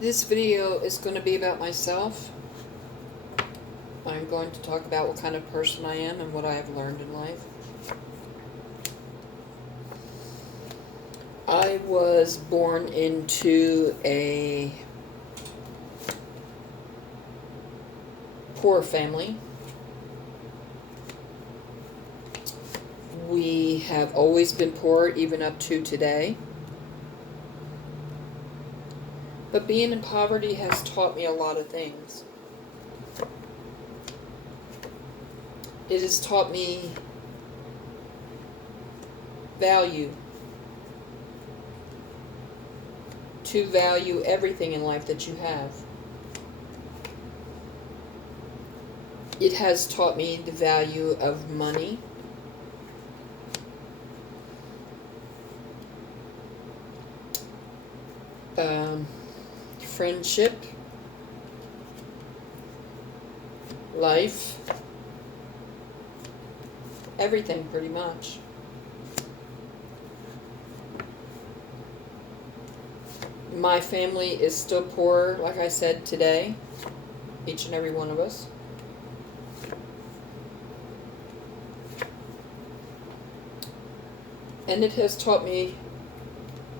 This video is going to be about myself. I'm going to talk about what kind of person I am and what I have learned in life. I was born into a poor family. We have always been poor, even up to today. But being in poverty has taught me a lot of things. It has taught me value. To value everything in life that you have. It has taught me the value of money. Friendship. Life. Everything, pretty much. My family is still poor, like I said, today. Each and every one of us. And it has taught me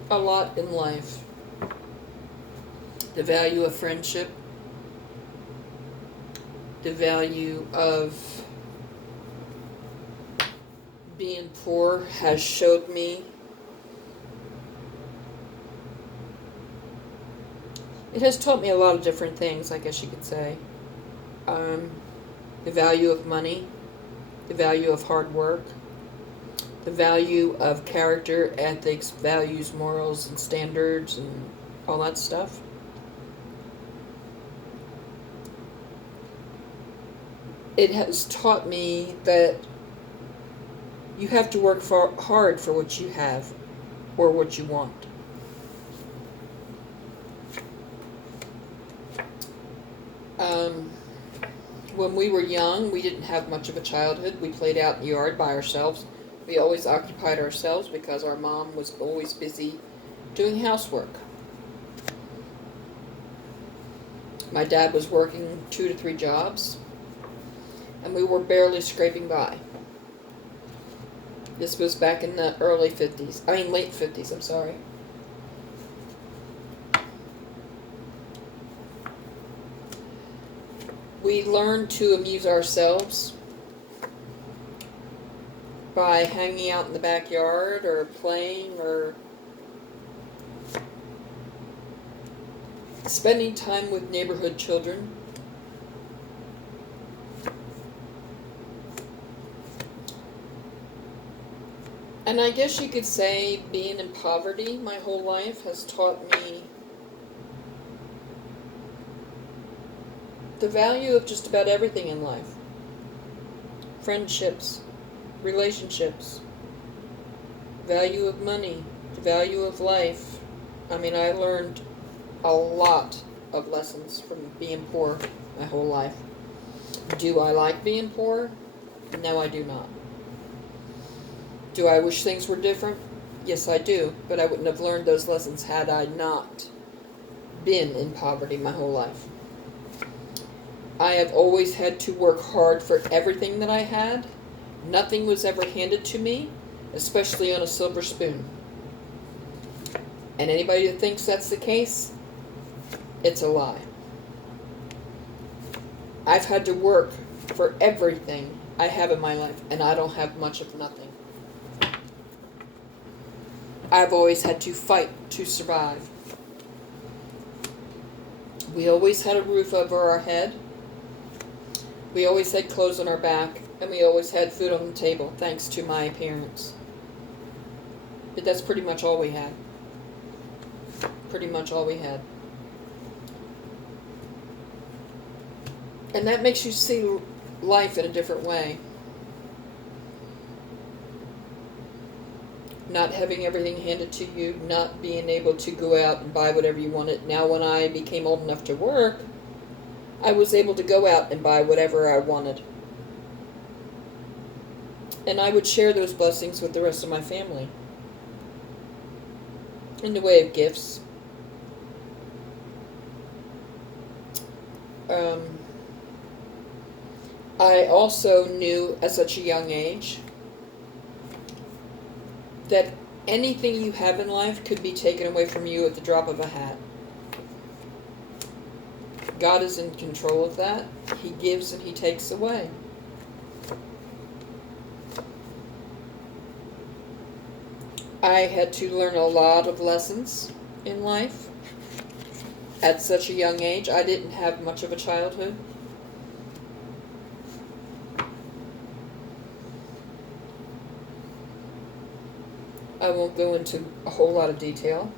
a lot in life. The value of friendship. The value of being poor has showed me. It has taught me a lot of different things, I guess you could say. The value of money, the value of hard work, the value of character, ethics, values, morals, and standards, and all that stuff. It has taught me that you have to work hard for what you have or what you want. When we were young, we didn't have much of a childhood. We played out in the yard by ourselves. We always occupied ourselves because our mom was always busy doing housework. My dad was working 2 to 3 jobs, and we were barely scraping by. This was back in the late 50s, I'm sorry. We learned to amuse ourselves by hanging out in the backyard or playing or spending time with neighborhood children. And I guess you could say being in poverty my whole life has taught me the value of just about everything in life. Friendships, relationships, value of money, the value of life. I learned a lot of lessons from being poor my whole life. Do I like being poor? No, I do not. Do I wish things were different? Yes, I do, but I wouldn't have learned those lessons had I not been in poverty my whole life. I have always had to work hard for everything that I had. Nothing was ever handed to me, especially on a silver spoon. And anybody that thinks that's the case, it's a lie. I've had to work for everything I have in my life, and I don't have much of nothing. I've always had to fight to survive. We always had a roof over our head. We always had clothes on our back, and we always had food on the table, thanks to my parents. But that's pretty much all we had. Pretty much all we had. And that makes you see life in a different way. Not having everything handed to you, not being able to go out and buy whatever you wanted. Now when I became old enough to work, I was able to go out and buy whatever I wanted. And I would share those blessings with the rest of my family. In the way of gifts. Um, I also knew at such a young age that anything you have in life could be taken away from you at the drop of a hat. God is in control of that. He gives and He takes away. I had to learn a lot of lessons in life at such a young age. I didn't have much of a childhood. I won't go into a whole lot of detail.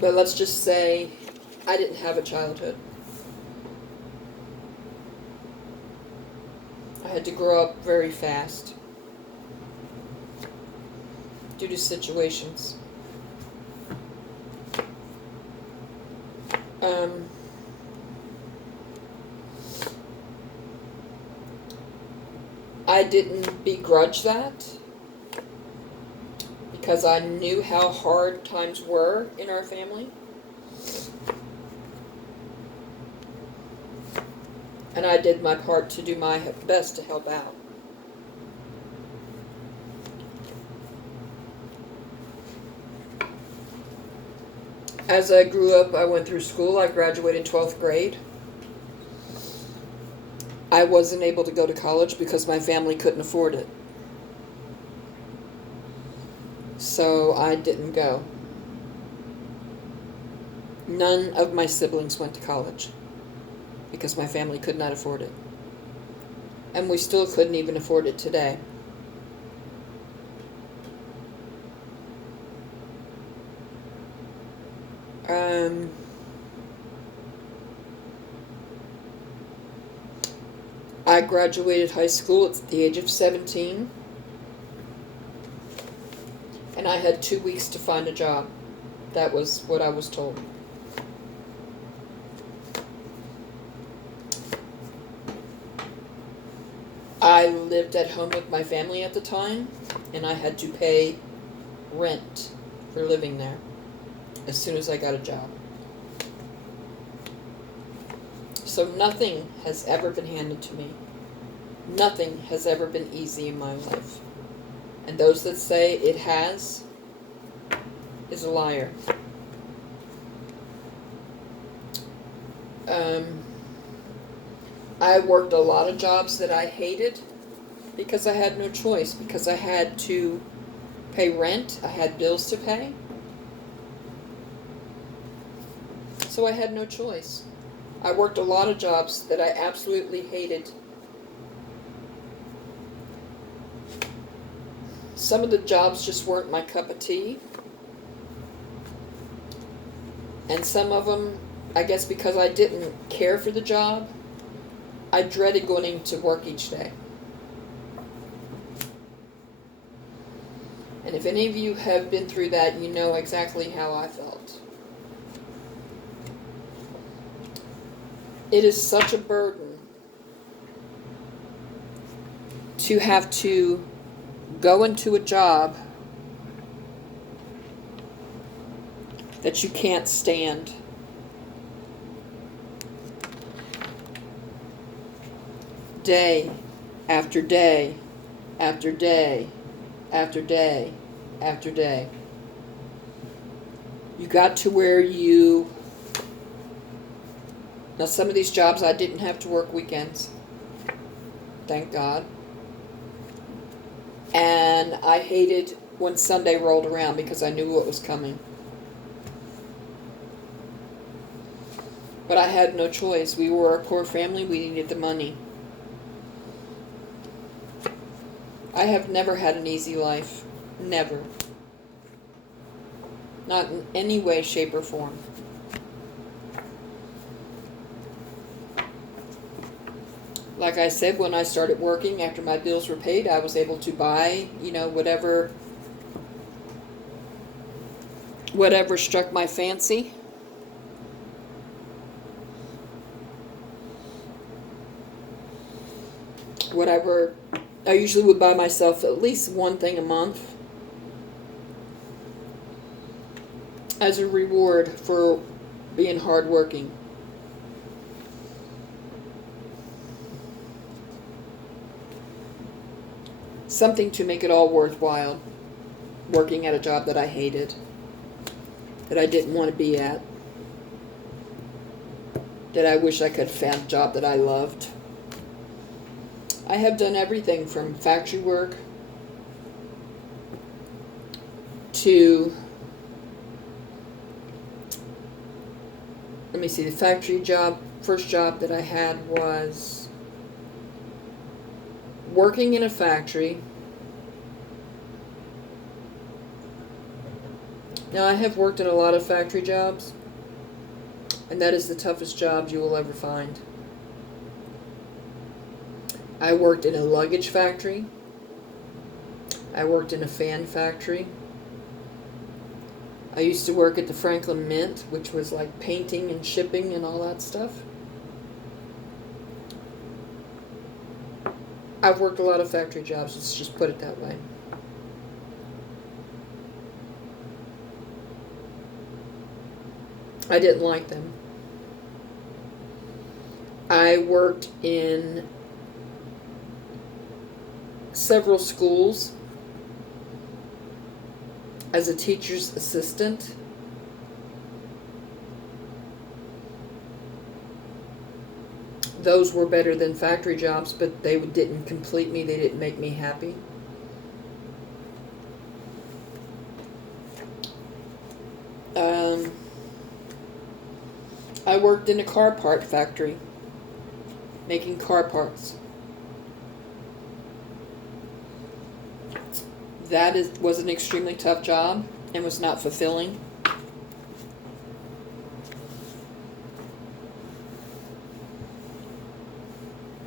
But let's just say I didn't have a childhood. I had to grow up very fast due to situations. I didn't begrudge that because I knew how hard times were in our family. And I did my part to do my best to help out. As I grew up, I went through school. I graduated 12th grade. I wasn't able to go to college because my family couldn't afford it. So I didn't go. None of my siblings went to college because my family could not afford it. And we still couldn't even afford it today. I graduated high school at the age of 17, and I had 2 weeks to find a job. That was what I was told. I lived at home with my family at the time, and I had to pay rent for living there as soon as I got a job. So nothing has ever been handed to me. Nothing has ever been easy in my life. And those that say it has is a liar. I worked a lot of jobs that I hated because I had no choice, because I had to pay rent, I had bills to pay. So I had no choice. I worked a lot of jobs that I absolutely hated. Some of the jobs just weren't my cup of tea. And some of them, I guess because I didn't care for the job, I dreaded going into work each day. And if any of you have been through that, you know exactly how I felt. It is such a burden to have to go into a job that you can't stand. Day after day after day after day after day. You got to where you... Now, some of these jobs I didn't have to work weekends. Thank God. And I hated when Sunday rolled around because I knew what was coming. But I had no choice. We were a poor family. We needed the money. I have never had an easy life. Never. Not in any way, shape, or form. Like I said, when I started working, after my bills were paid, I was able to buy, whatever struck my fancy. Whatever. I usually would buy myself at least one thing a month. as a reward for being hardworking. Something to make it all worthwhile. Working at a job that I hated, that I didn't want to be at, that I wish I could have found a job that I loved. I have done everything from factory work to, let me see, the factory job, first job that I had was working in a factory. Now, I have worked in a lot of factory jobs, and that is the toughest job you will ever find. I worked in a luggage factory. I worked in a fan factory. I used to work at the Franklin Mint, which was like painting and shipping and all that stuff. I've worked a lot of factory jobs, let's just put it that way. I didn't like them. I worked in several schools as a teacher's assistant. Those were better than factory jobs, but they didn't complete me. They didn't make me happy. I worked in a car part factory, making car parts. That was an extremely tough job and was not fulfilling.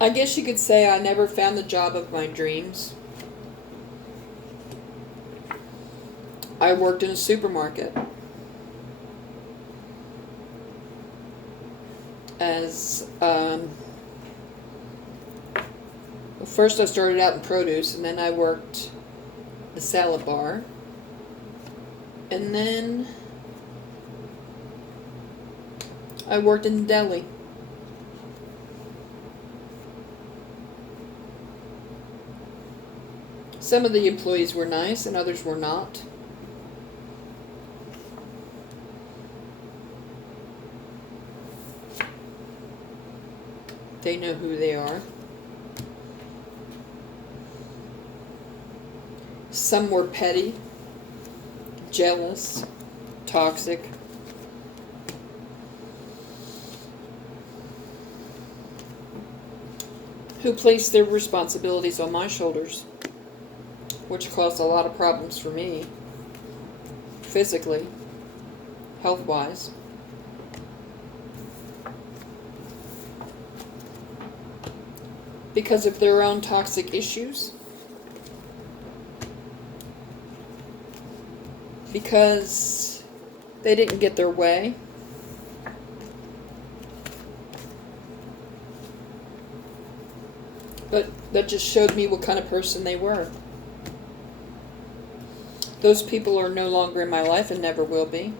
I guess you could say I never found the job of my dreams. I worked in a supermarket as first I started out in produce, and then I worked the salad bar, and then I worked in the deli. Some of the employees were nice and others were not. They know who they are. Some were petty, jealous, toxic. Who placed their responsibilities on my shoulders, which caused a lot of problems for me, physically, health-wise. Because of their own toxic issues. Because they didn't get their way. But that just showed me what kind of person they were. Those people are no longer in my life and never will be.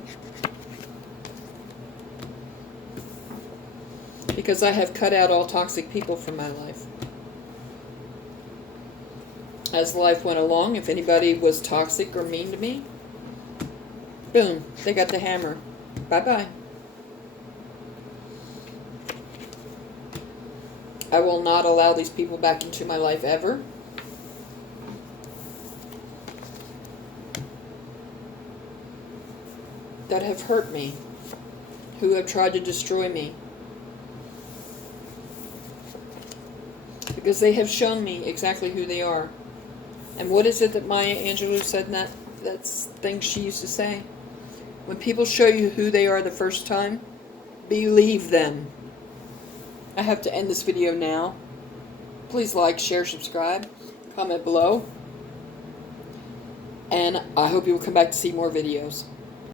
Because I have cut out all toxic people from my life. As life went along, if anybody was toxic or mean to me, boom, they got the hammer. Bye-bye. I will not allow these people back into my life ever. That have hurt me, who have tried to destroy me. Because they have shown me exactly who they are. And what is it that Maya Angelou said in that thing she used to say? When people show you who they are the first time, believe them. I have to end this video now. Please like, share, subscribe, comment below. And I hope you will come back to see more videos.